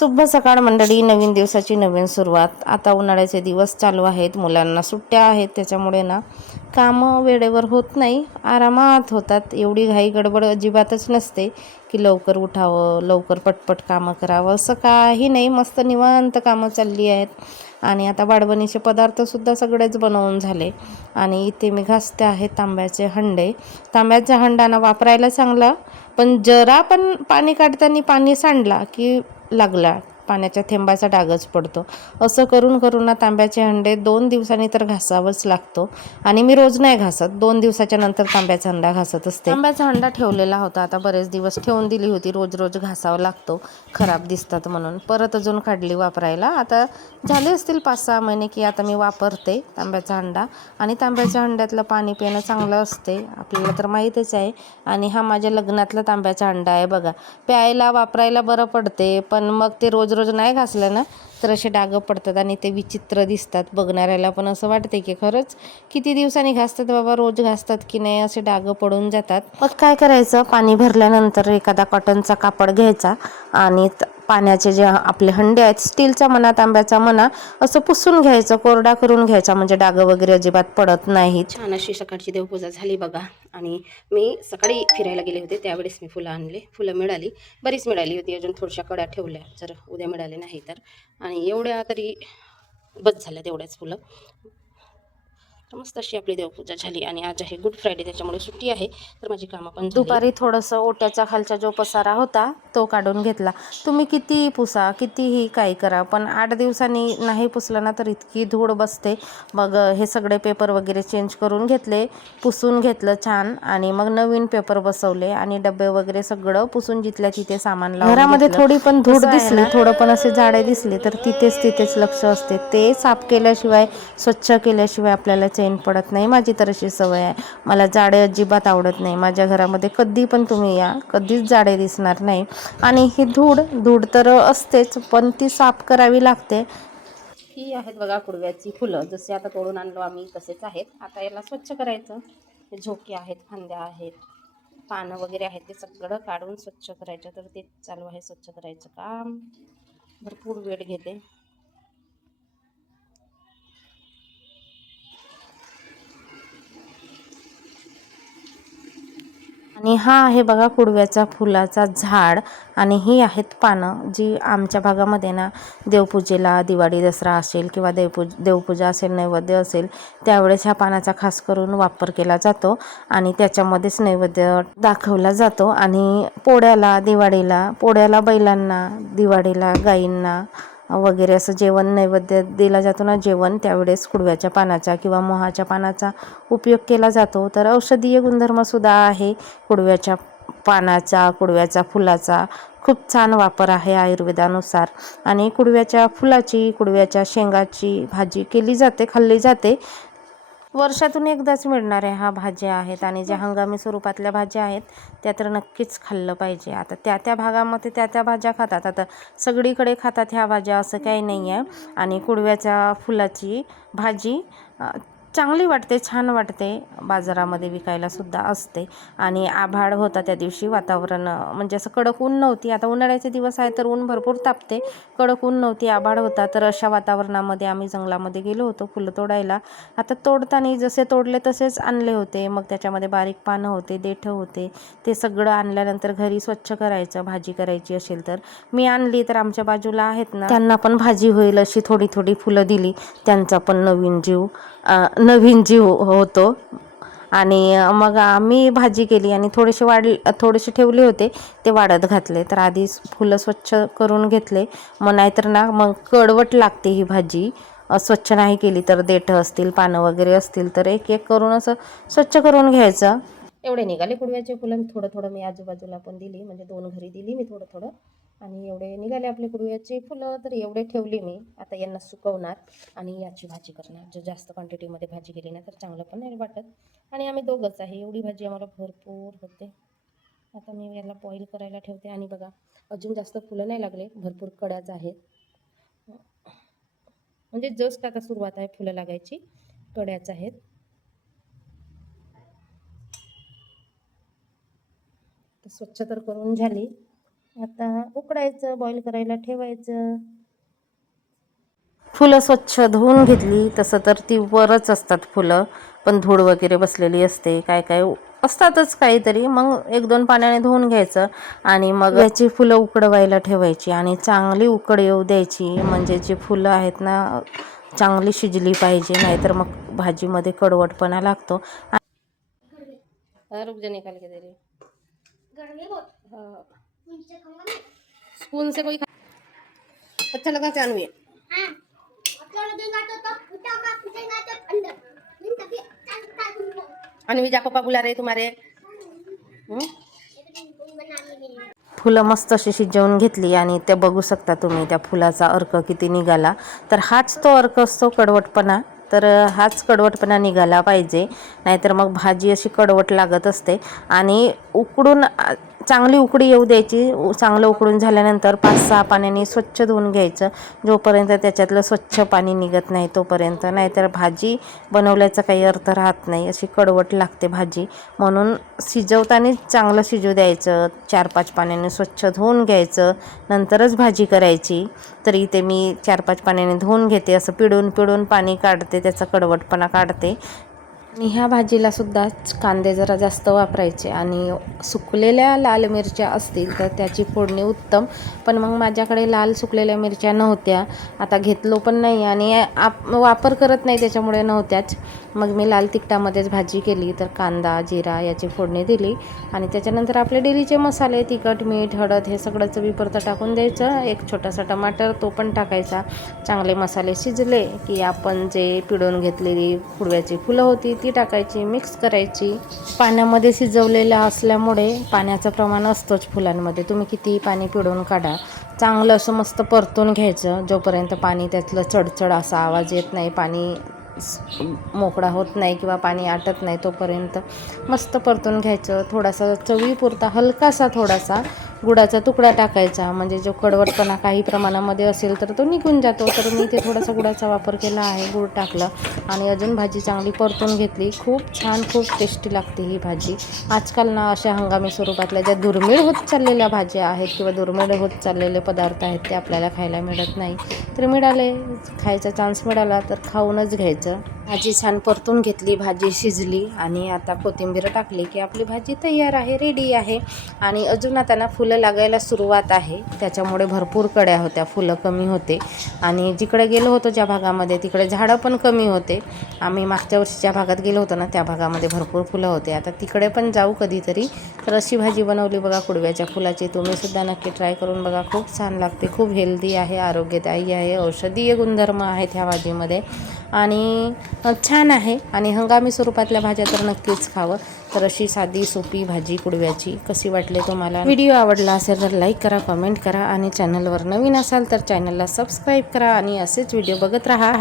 शुभ सकाळ मंडळी. नवीन दिवसाची नवीन सुरुवात. आता उन्हाळ्याचे दिवस चालू आहेत, मुलांना सुट्ट्या आहेत, त्याच्यामुळे ना कामं वेळेवर होत नाही, आरामात होतात. एवढी घाई गडबड अजिबातच नसते की लवकर उठावं, लवकर पटपट कामं करावं, असं काही नाही. मस्त निवांत कामं चालली आहेत. आणि आता वाढवणीचे पदार्थसुद्धा सगळेच बनवून झाले. आणि इथे मी घासते आहे तांब्याचे हंडे. तांब्याचा हंडाना वापरायला चांगला, पण जरा पण पाणी काढताना पाणी सांडला की लागला पाण्याच्या थेंबाचा डागच पडतो. असं करून करून ना तांब्याचे हंडे 2 दिवसांनी तर घासावंच लागतो. आणि मी रोज नाही घासत, 2 दिवसाच्या नंतर तांब्याचा हंडा घासत असते. तांब्याचा हंडा ठेवलेला होता, आता बरेच दिवस ठेवून दिली होती. रोज रोज घासावा लागतो, खराब दिसतात म्हणून. परत अजून काढली वापरायला. आता झाले असतील 5-6 महिने की आता मी वापरते तांब्याचा हंडा. आणि तांब्याच्या हंड्यातलं पाणी पिणं चांगलं असते, आपल्याला तर माहीतच आहे. आणि हा माझ्या लग्नातला तांब्याचा हंडा आहे बघा. प्यायला वापरायला बरं पडते, पण मग ते रोज रोज नाही घासलं ना तर असे डाग पडतात आणि ते विचित्र दिसतात. बघणाऱ्याला पण असं वाटते की खरंच किती दिवसांनी घासतात बाबा, रोज घासतात की नाही, असे डाग पडून जातात. मग काय करायचं, पाणी भरल्यानंतर एखादा कॉटनचा कापड घ्यायचा आणि पाण्याचे जे आपले हंडे आहेत, स्टीलचा म्हणा तांब्याचा म्हणा, असं पुसून घ्यायचं, कोरडा करून घ्यायचा, म्हणजे डाग वगैरे अजिबात पडत नाहीत. छान अशी सकाळची देवपूजा झाली बघा. आणि मी सकाळी फिरायला गेले होते, त्यावेळेस मी फुलं आणले. फुलं मिळाली, बरीच मिळाली होती. अजून थोड्याशा कड्या ठेवल्या, जर उद्या मिळाले नाही तर. आणि एवढ्या तरी बस झाल्या तेवढ्याच फुलं. तर मस्त अशी आपली देवपूजा झाली. आणि आज आहे गुड फ्रायडे, त्याच्यामुळे सुट्टी आहे, तर माझी कामं पण झाली. दुपारी थोडंसं ओट्याच्या खालचा जो पसारा होता तो काढून घेतला. तुम्ही कितीही पुसा, कितीही काही करा, पण 8 दिवसांनी नाही पुसलं ना तर इतकी धूळ बसते. मग हे सगळे पेपर वगैरे चेंज करून घेतले, पुसून घेतलं छान. आणि मग नवीन पेपर बसवले आणि डबे वगैरे सगळं पुसून जिथल्या तिथे सामान लावून घरामध्ये थोडी पण धूळ दिसली, थोडं पण असे जाडे दिसले तर तिथेच लक्ष असते. ते साफ केल्याशिवाय, स्वच्छ केल्याशिवाय आपल्याला चैन पडत नाही. माझी तर अशी सवय आहे, मला जाडे अजिबात आवडत नाही. माझ्या घरामध्ये कधी पण तुम्ही या, कधीच जाडे दिसणार नाही. आणि ही धूळ तर असतेच, पण ती साफ करावी लागते. ही आहेत बघा कुडव्याची फुलं, जसे आता तोडून आणलो आम्ही तसेच आहेत. आता याला स्वच्छ करायचं. झोके आहेत, फांद्या आहेत, पानं वगैरे आहेत, ते सगळं काढून स्वच्छ करायचं. तर ते चालू आहे स्वच्छ करायचं काम. भरपूर वेळ घेते. आणि हा आहे बघा कुडव्याचा फुलाचा झाड. आणि ही आहेत पानं, जी आमच्या भागामध्ये ना देवपूजेला, दिवाळी दसरा असेल किंवा देवपूजा असेल, नैवेद्य असेल, त्यावेळेस ह्या पानाचा खास करून वापर केला जातो. आणि त्याच्यामध्येच नैवेद्य दाखवला जातो. आणि पोळ्याला बैलांना, दिवाळीला गाईंना वगैरे असं जेवण नैवेद्य दिला जातो ना, जेवण, त्यावेळेस कुडव्याच्या पानाचा किंवा मोहाच्या पानाचा उपयोग केला जातो. तर औषधीय गुणधर्मसुद्धा आहे कुडव्याच्या पानाचा, कुडव्याचा फुलाचा. खूप छान वापर आहे आयुर्वेदानुसार. आणि कुडव्याच्या फुलाची, कुडव्याच्या शेंगाची भाजी केली जाते, खाल्ली जाते. वर्षातून एकदाच मिळणाऱ्या ह्या भाज्या आहेत. आणि ज्या हंगामी स्वरूपातल्या भाज्या आहेत त्या तर नक्कीच खाल्लं पाहिजे. आता त्या भागामध्ये त्या भाज्या खातात, आता सगळीकडे खातात ह्या भाज्या असं काही नाही आहे. आणि कुडव्याच्या फुलाची भाजी चांगली वाटते, छान वाटते, बाजारामध्ये विकायला सुद्धा असते. आणि आभाळ होता त्या दिवशी, वातावरण म्हणजे असं कडक ऊन नव्हती. आता उन्हाळ्याचे दिवस आहे तर ऊन भरपूर तापते, कडक ऊन नव्हती, आभाळ होता. तर अशा वातावरणामध्ये आम्ही जंगलामध्ये गेलो होतो फुलं तोडायला. आता तोडताना जसे तोडले तसेच आणले होते. मग त्याच्यामध्ये बारीक पानं होते, देठं होते, ते सगळं आणल्यानंतर घरी स्वच्छ करायचं. भाजी करायची असेल तर मी आणली, तर आमच्या बाजूला आहेत ना, त्यांना पण भाजी होईल अशी थोडी थोडी फुलं दिली. त्यांचा पण नवीन जीव होतो. आणि मग आम्ही भाजी केली आणि थोडेसे ठेवले होते, ते वाढत घातले. तर आधी फुलं स्वच्छ करून घेतले, मग नाहीतर ना मग कडवट लागते ही भाजी स्वच्छ नाही केली तर. देठं असतील, पानं वगैरे असतील तर एक एक करून असं स्वच्छ करून घ्यायचं. एवढे निघाले कुडव्याचे फुलं. थोडं थोडं मी आजूबाजूला पण दिली, म्हणजे 2 घरी दिली मी थोडं थोडं. आणि एवढे निघाले आपले कुडव्याचे फुलं, तर एवढे ठेवली मी. आता यांना सुकवणार आणि याची भाजी करणार. जर जास्त क्वांटिटीमध्ये भाजी केली ना तर चांगलं पण नाही वाटत. आणि आम्ही दोघंच आहे, एवढी भाजी आम्हाला भरपूर होते. आता मी याला बॉईल करायला ठेवते. आणि बघा अजून जास्त फुलं नाही लागले, भरपूर कड्याच आहेत, म्हणजे जस्ट आता सुरुवात आहे फुलं लागायची, कड्याच आहेत. स्वच्छ तर करून झाली. आता उकडायचं, बॉईल करायला ठेवायचं. फुलं स्वच्छ धुवून घेतली. तसं तर ती वरच असतात फुलं, पण धूळ वगैरे बसलेली असते, काय काय असतातच काहीतरी. मग 1-2 पाण्याने धुवून घ्यायचं आणि मग याची फुलं उकडवायला ठेवायची आणि चांगली उकड येऊ द्यायची. म्हणजे जी फुलं आहेत ना चांगली शिजली पाहिजे, नाहीतर मग भाजीमध्ये कडवटपणा लागतो. रुक जा, निकाल के दे रही स्पून से कोई अच्छा लगा क्या अनुए? अन्वी जा, पप्पा बुला रहे तुम्हारे. फुलं मस्त अशी शिजवून घेतली आणि ते बघू शकता तुम्ही त्या फुलाचा अर्क किती निघाला. तर हाच तो अर्क असतो कडवटपणा. तर हाच कडवटपणा निघाला पाहिजे, नाहीतर मग भाजी अशी कडवट लागत असते. आणि उकडून चांगली उकडी येऊ द्यायची. चांगलं उकडून झाल्यानंतर 5-6 पाण्याने स्वच्छ धुवून घ्यायचं, जोपर्यंत त्याच्यातलं स्वच्छ पाणी निघत नाही तोपर्यंत. नाहीतर भाजी बनवल्याचा काही अर्थ राहत नाही, अशी कडवट लागते भाजी. म्हणून शिजवताना चांगलं शिजू द्यायचं. 4-5 पाण्याने स्वच्छ धुवून घ्यायचं, नंतरच भाजी करायची. तर इथे मी 4-5 पाण्याने धुवून घेते, असं पिळून पाणी काढते, त्याचा कडवटपणा काढते. आणि ह्या भाजीला सुद्धा कांदे जरा जास्त वापरायचे आणि सुकलेल्या लाल मिरच्या असतील तर त्याची फोडणी उत्तम. पण मग माझ्याकडे लाल सुकलेल्या मिरच्या नव्हत्या, आता घेतलो पण नाही आणि वापर करत नाही त्याच्यामुळे नव्हत्याच. मग मी लाल तिखटामध्येच भाजी केली. तर कांदा, जिरा याची फोडणी दिली आणि त्याच्यानंतर आपले डेलीचे मसाले, तिखट, मीठ, हळद हे सगळं चवीपुरतं टाकून द्यायचं. एक छोटासा टमाटर तो पण टाकायचा. चांगले मसाले शिजले की आपण जे पिळून घेतलेली कुडव्याची फुलं होती ती टाकायची, मिक्स करायची. पाण्यामध्ये शिजवलेलं असल्यामुळे पाण्याचं प्रमाण असतोच फुलांमध्ये. तुम्ही कितीही पाणी पिळून काढा, चांगलं असं मस्त परतून घ्यायचं. जोपर्यंत पाणी त्यातलं चढचढ असा आवाज येत नाही, पाणी मोकळा होत नाही किंवा पाणी आटत नाही, तोपर्यंत मस्त परतून घ्यायचं. थोडासा चवीपुरता हलकासा थोडासा गुळाचा तुकडा टाकायचा, म्हणजे जो कडवटपणा काही प्रमाणामध्ये असेल तर तो निघून जातो. तर मी इथे थोडासा गुळाचा वापर केला आहे, गुळ टाकलं आणि अजून भाजी चांगली परतून घेतली. खूप छान, खूप टेस्टी लागते ही भाजी. आजकाल ना अशा हंगामी स्वरूपातल्या ज्या दुर्मिळ होत चाललेल्या भाज्या आहेत किंवा दुर्मिळ होत चाललेले पदार्थ आहेत ते आपल्याला खायला मिळत नाही. तर मिळाले, खायचा चान्स मिळाला तर खाऊनच घ्यायचं. भाजी छान परतून घेतली, भाजी शिजली आणि आता कोथिंबीर टाकली की आपली भाजी तयार आहे, रेडी आहे. आणि अजून आता ना फुलं लागायला सुरुवात आहे, त्याच्यामुळे भरपूर कड्या होत्या, फुलं कमी होते. आणि जिकडे गेलो होतो ज्या भागामध्ये तिकडे झाडं पण कमी होते. आम्ही मागच्या वर्षी ज्या भागात गेलो होतो ना त्या भागामध्ये भरपूर फुलं होते. आता तिकडे पण जाऊ कधीतरी. तर अशी भाजी बनवली बघा कुडव्याच्या फुलाची. तुम्हीसुद्धा नक्की ट्राय करून बघा, खूप छान लागते, खूप हेल्दी आहे, आरोग्यदायी आहे, औषधीय गुणधर्म आहेत ह्या भाजीमध्ये आणि छान आहे. आणि हंगामी स्वरूपातल्या भाज्या तर नक्कीच खावं. तर अशी साधी सोपी भाजी कुडव्याची कशी वाटली तुम्हाला? व्हिडिओ आवडला असेल तर लाईक करा, कमेंट करा आणि चॅनलवर नवीन असाल तर चॅनलला सबस्क्राईब करा आणि असेच व्हिडिओ बघत राहा.